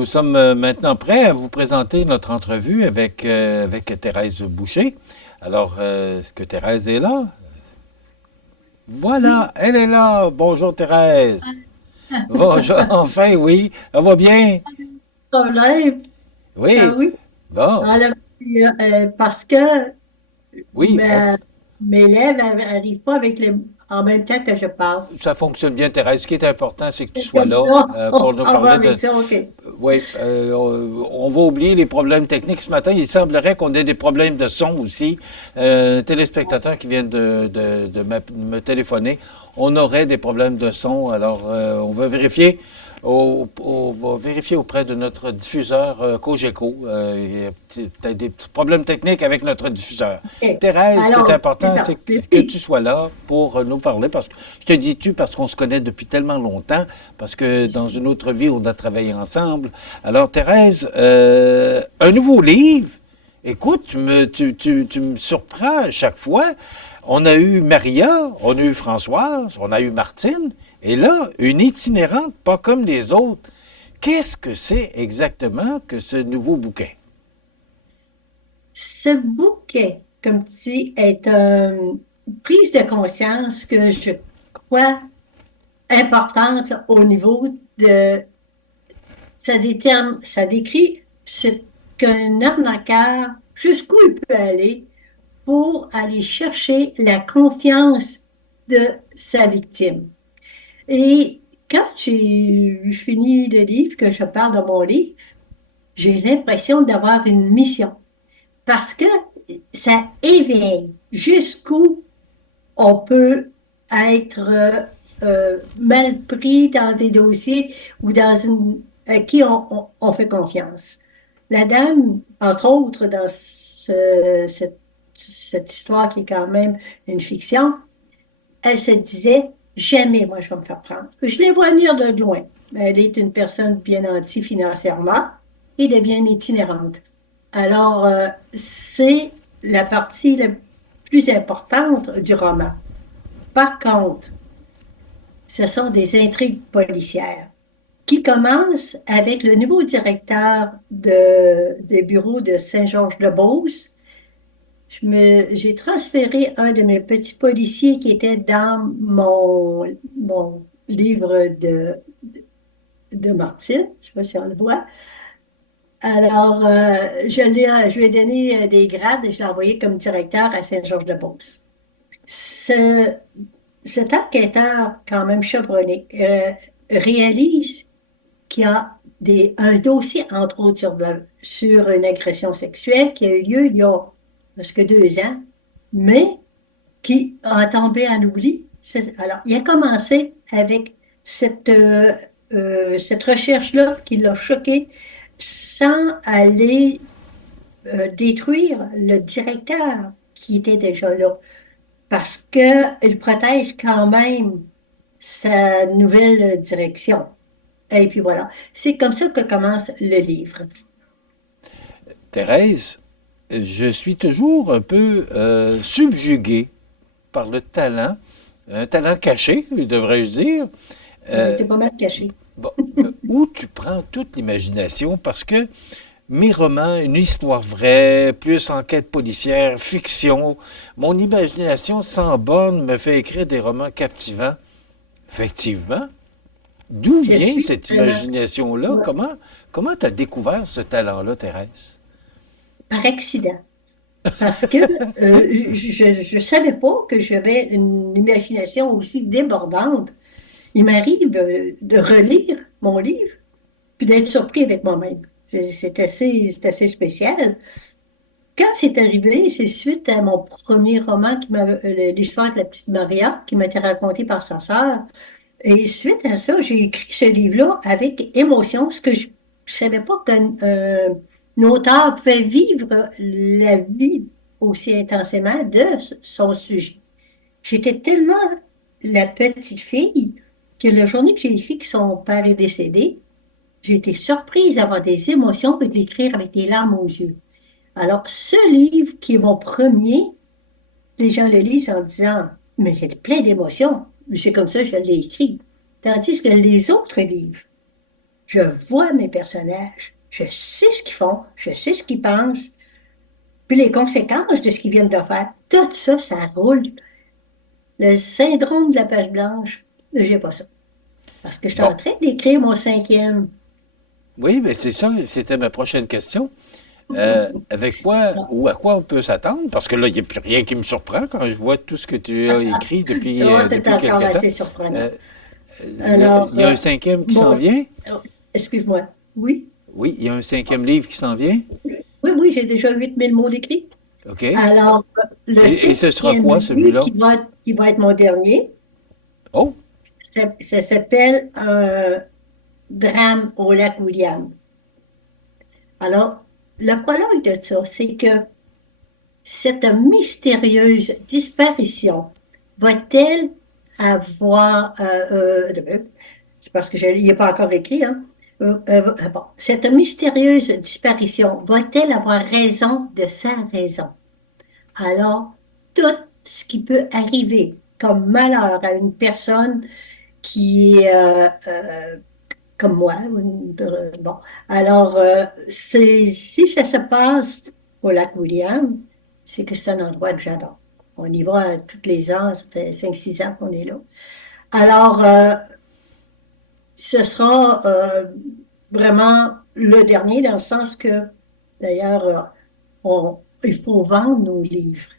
Nous sommes maintenant prêts à vous présenter notre entrevue avec Thérèse Boucher. Alors, est-ce que Thérèse est là? Voilà, Oui, elle est là. Bonjour Thérèse. Bonjour, enfin, oui. Ça va bien? problème. Ah Oui. oui, Bon, alors, parce que oui, mes lèvres n'arrivent pas en même temps que je parle. ça fonctionne bien Thérèse. Ce qui est important, c'est que tu C'est sois comme là ça, pour nous on va parler avec de. ça, OK. Oui, on va oublier les problèmes techniques ce matin. Il semblerait qu'on ait des problèmes de son aussi. Un téléspectateur qui vient de me téléphoner, on aurait des problèmes de son. Alors, on va vérifier. On va vérifier auprès de notre diffuseur Cogeco. Il y a peut-être des petits problèmes techniques avec notre diffuseur. OK. Thérèse, ce qui est Alors, c'est important, c'est ça. Et que tu puis, sois là pour nous parler. Parce que je te dis tu parce qu'on se connaît depuis tellement longtemps, parce que dans une autre vie, on a travaillé ensemble. Alors, Thérèse, un nouveau livre. Écoute, tu me surprends à chaque fois. On a eu Maria, on a eu Françoise, on a eu Martine, et là, une itinérante, pas comme les autres. Qu'est-ce que c'est exactement que ce nouveau bouquin? ce bouquet, comme tu dis, est une prise de conscience que je crois importante au niveau de... ça décrit ce qu'un arnaqueur, jusqu'où il peut aller pour aller chercher la confiance de sa victime. Et quand j'ai eu fini le livre, que je parle de mon livre, j'ai l'impression d'avoir une mission parce que ça éveille jusqu'où on peut être mal pris dans des dossiers ou dans une à qui on fait confiance. La dame, entre autres, dans cette histoire qui est quand même une fiction, elle se disait, jamais moi je vais me faire prendre. Je les vois venir de loin. Elle est une personne bien nantie financièrement et devient itinérante. Alors, c'est la partie la plus importante du roman. Par contre, ce sont des intrigues policières qui commencent avec le nouveau directeur des bureaux de Saint-Georges-de-Beauce. J'ai transféré un de mes petits policiers qui était dans mon livre de Martine, je ne sais pas si on le voit. Alors, je lui ai donné des grades et je l'ai envoyé comme directeur à Saint-Georges-de-Beauce. Ce, Cet enquêteur, quand même chevronné, réalise qu'il y a un dossier, entre autres, sur une agression sexuelle qui a eu lieu il y a presque 2 ans, mais qui a tombé en oubli. Alors, il a commencé avec cette recherche-là qui l'a choqué sans aller détruire le directeur qui était déjà là parce qu'il protège quand même sa nouvelle direction. Et puis voilà, c'est comme ça que commence le livre. Thérèse, je suis toujours un peu subjugué par le talent, un talent caché, devrais-je dire. Il était Euh, pas mal caché. bon, où tu prends toute l'imagination parce que mes romans, une histoire vraie, plus enquête policière, fiction, mon imagination sans borne me fait écrire des romans captivants. Effectivement, d'où Je vient suis cette vraiment imagination-là? ouais, Comment tu as découvert ce talent-là, Thérèse? par accident. Parce que je ne savais pas que j'avais une imagination aussi débordante. Il m'arrive de relire mon livre puis d'être surpris avec moi-même. C'est assez spécial. Quand c'est arrivé, c'est suite à mon premier roman, l'histoire de la petite Maria, qui m'a été racontée par sa sœur. Et suite à ça, j'ai écrit ce livre-là avec émotion, ce que je ne savais pas qu'un auteur pouvait vivre la vie aussi intensément de son sujet. J'étais tellement la petite fille que la journée que j'ai écrit que son père est décédé, j'ai été surprise d'avoir des émotions et de l'écrire avec des larmes aux yeux. Alors, ce livre qui est mon premier, les gens le lisent en disant, mais il y a plein d'émotions. C'est comme ça que je l'ai écrit. Tandis que les autres livres, Je vois mes personnages. Je sais ce qu'ils font. Je sais ce qu'ils pensent. Puis les conséquences de ce qu'ils viennent de faire. Tout ça, ça roule. Le syndrome de la page blanche, j'ai pas ça. Parce que je suis Bon, en train d'écrire mon cinquième. oui, mais c'est ça, c'était ma prochaine question. Avec quoi ou à quoi on peut s'attendre? Parce que là, il n'y a plus rien qui me surprend quand je vois tout ce que tu as écrit Ça, c'est depuis encore quelque temps. assez surprenant. Euh, Alors, il y a un cinquième qui s'en mon... vient? oh, excuse-moi. Oui, Oui, il y a un cinquième livre qui s'en vient. oui, oui, j'ai déjà 8000 mots d'écrit. OK. Et, Alors, le ce sera cinquième quoi, livre celui-là? qui va être mon dernier, Oh, ça s'appelle un drame au lac William. Alors, le prologue de ça, c'est que cette mystérieuse disparition va-t-elle avoir, c'est parce que il n'est pas encore écrit, hein? Bon, cette mystérieuse disparition va-t-elle avoir raison de sa raison? Alors, tout ce qui peut arriver comme malheur à une personne qui est comme moi, bon, alors, si ça se passe au lac William, c'est que c'est un endroit que j'adore. On y va tous les ans, ça fait 5 6 ans qu'on est là. Alors, ce sera vraiment le dernier dans le sens que, d'ailleurs, il faut vendre nos livres.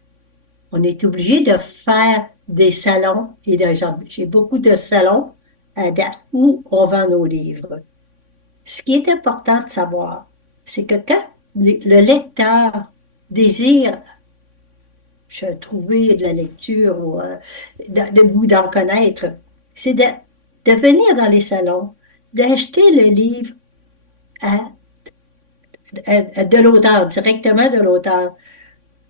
On est obligé de faire des salons, et j'ai beaucoup de salons à date où on vend nos livres. Ce qui est important de savoir, c'est que quand le lecteur désire trouver de la lecture ou de goût d'en connaître, c'est de venir dans les salons, d'acheter le livre à, de l'auteur, directement de l'auteur.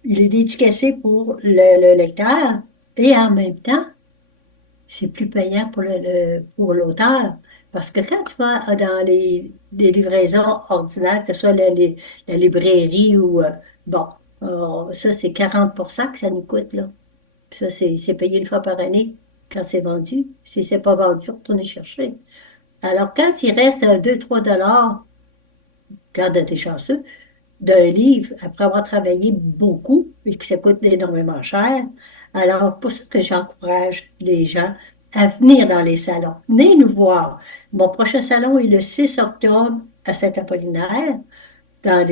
Il est dédicacé pour le lecteur et en même temps, c'est plus payant pour pour l'auteur. Parce que quand tu vas dans les livraisons ordinaires, que ce soit la librairie ou, bon, ça, c'est 40% que ça nous coûte, là. Ça, c'est payé une fois par année quand c'est vendu. Si c'est pas vendu, retournez chercher. Alors, quand il reste 2 3 dollars, quand t'es chanceux, d'un livre, après avoir travaillé beaucoup et que ça coûte énormément cher. Alors, pour ça que j'encourage les gens à venir dans les salons. Venez nous voir. Mon prochain salon est le 6 octobre à Saint-Apollinaire, dans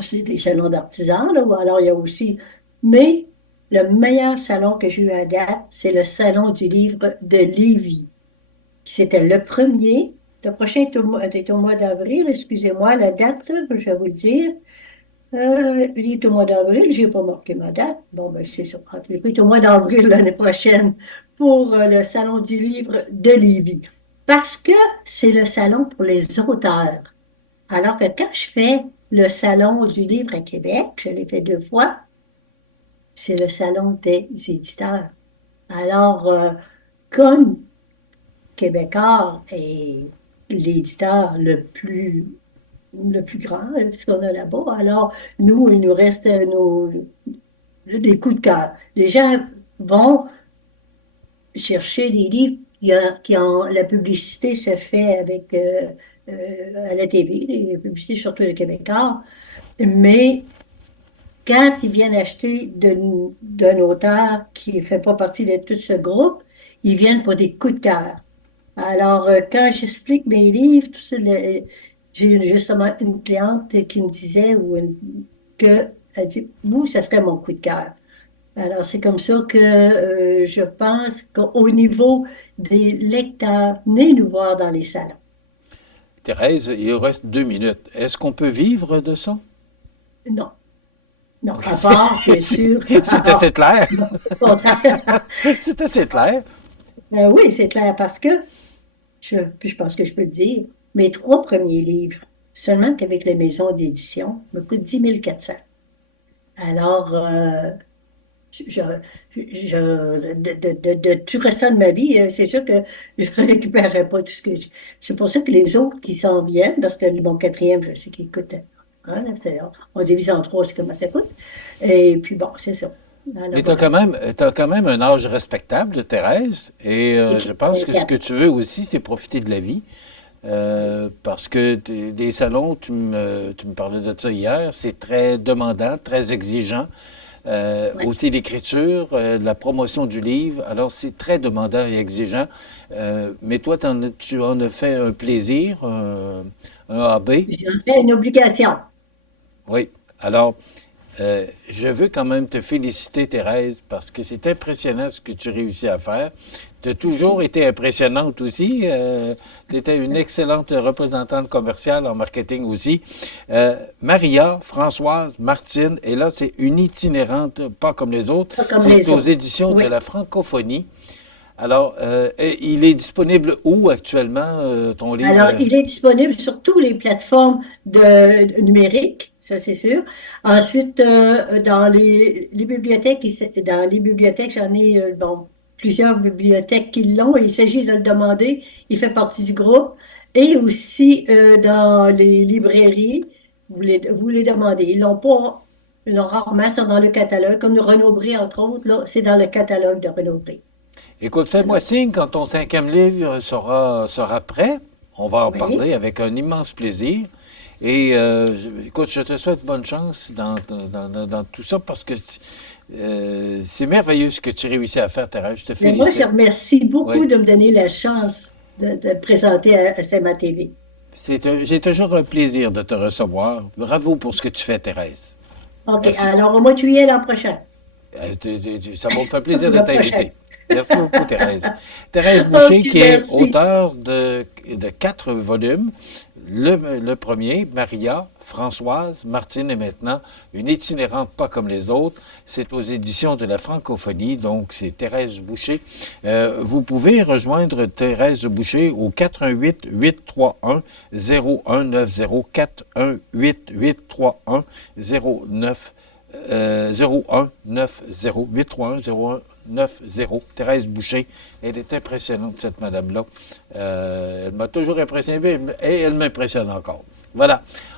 c'est des salons d'artisans, là, ou alors il y a aussi. Mais le meilleur salon que j'ai eu à date, c'est le salon du livre de Lévis. C'était le premier. Le prochain est au mois d'avril, excusez-moi, la date, là, je vais vous le dire. Il est au mois d'avril, je n'ai pas marqué ma date. Bon, ben c'est ça. Il est au mois d'avril l'année prochaine pour le Salon du livre de Lévis. Parce que c'est le salon pour les auteurs. Alors que quand je fais le Salon du livre à Québec, je l'ai fait 2 fois, c'est le salon des éditeurs. Alors, comme Québécois est l'éditeur le plus grand, ce qu'on a là-bas. Alors, nous, il nous reste des coups de cœur. Les gens vont chercher des livres la publicité se fait avec, à la TV, les publicités surtout les Québécois, mais quand ils viennent acheter d'un auteur qui ne fait pas partie de tout ce groupe, ils viennent pour des coups de cœur. Alors, quand j'explique mes livres, tout ça, j'ai justement une cliente qui me disait que, elle dit, vous, ça serait mon coup de cœur. Alors, c'est comme ça que je pense qu'au niveau des lecteurs, venez nous voir dans les salons. Thérèse, il reste 2 minutes. Est-ce qu'on peut vivre de ça? Non, non, à part, bien sûr. C'est assez clair. Au contraire. C'est assez clair. Oui, c'est clair, parce que, puis je pense que je peux le dire, mes 3 premiers livres, seulement qu'avec les maisons d'édition, me coûtent 10 400. Alors, je, de tout restant de ma vie, c'est sûr que je ne récupérerai pas tout ce que c'est pour ça que les autres qui s'en viennent, parce que mon quatrième, je sais qu'il coûte, hein, on divise en trois, c'est comment ça coûte. Et puis bon, c'est ça. Mais Alors, tu as voilà. quand même un âge respectable, Thérèse, et Et je pense que ce regarde, que tu veux aussi, c'est profiter de la vie. Parce que des salons, tu me parlais de ça hier, c'est très demandant, très exigeant. ouais. Aussi l'écriture, la promotion du livre. Alors, c'est très demandant et exigeant. Mais toi, tu en as fait un plaisir, un AB. J'en fais une obligation. Oui. Alors, je veux quand même te féliciter, Thérèse, parce que c'est impressionnant ce que tu réussis à faire. Tu as toujours Merci. été impressionnante aussi. Tu étais une excellente représentante commerciale en marketing aussi. Maria, Françoise, Martine, et là, c'est une itinérante, pas comme les autres. Pas comme C'est les aux autres. éditions de Oui. la francophonie. Alors, et il est disponible où actuellement, ton livre? Alors, il est disponible sur toutes les plateformes numériques, ça c'est sûr. Ensuite, dans les bibliothèques, dans les bibliothèques, j'en ai bon, plusieurs bibliothèques qui l'ont. Il s'agit de le demander. Il fait partie du groupe. Et aussi dans les librairies, vous les demandez. Ils l'ont pas, ils l'ont rarement, sont dans le catalogue. Comme le Renaud-Bré, entre autres, là, c'est dans le catalogue de Renaud-Bré. Écoute, fais-moi Alors, signe quand ton cinquième livre sera prêt. On va en oui. parler avec un immense plaisir. Et écoute, je te souhaite bonne chance dans tout ça parce que c'est merveilleux ce que tu réussis à faire, Thérèse. Je te Mais moi, je te félicite. remercie beaucoup Oui. de me donner la chance de me présenter à CMA TV. J'ai toujours un plaisir de te recevoir. Bravo pour ce que tu fais, Thérèse. OK, Merci. alors au mois de juillet l'an prochain. Ça va me faire plaisir de Le prochain. t'inviter. Merci beaucoup, Thérèse. Thérèse OK, Boucher, qui est merci. auteure de 4 volumes. Le premier, Maria, Françoise, Martine et maintenant une itinérante pas comme les autres. C'est aux éditions de la francophonie, donc c'est Thérèse Boucher. Vous pouvez rejoindre Thérèse Boucher au 418 831 0190 418 831 09 0190 831 0190. Thérèse Boucher, elle est impressionnante, cette madame-là. Elle m'a toujours impressionné et elle m'impressionne encore. Voilà.